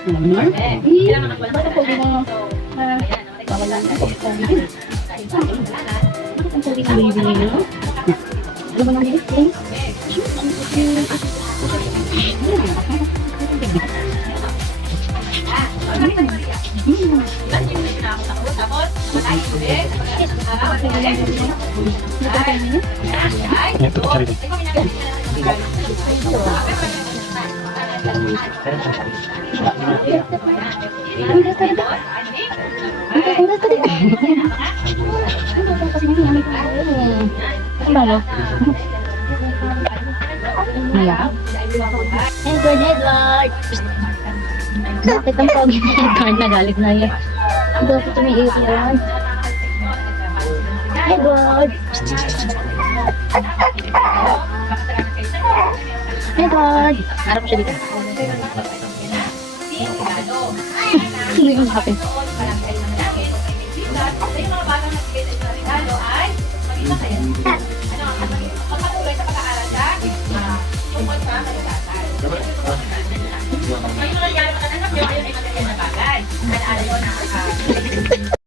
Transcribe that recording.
Bakit po mo? Bawal lang. Bakit ang pogi ng baby niyo? Ano ba nang baby? Ito cari deh. Edward! Bakit ang pogi ni Edward? Nagalit na yan. Bakit tumiiyak yan? Edward! Edward! Harap siya dito. Hindi yung happy. Yung nangyari sa anak nyo, ayaw ay maganda na bagay. Alaala yun na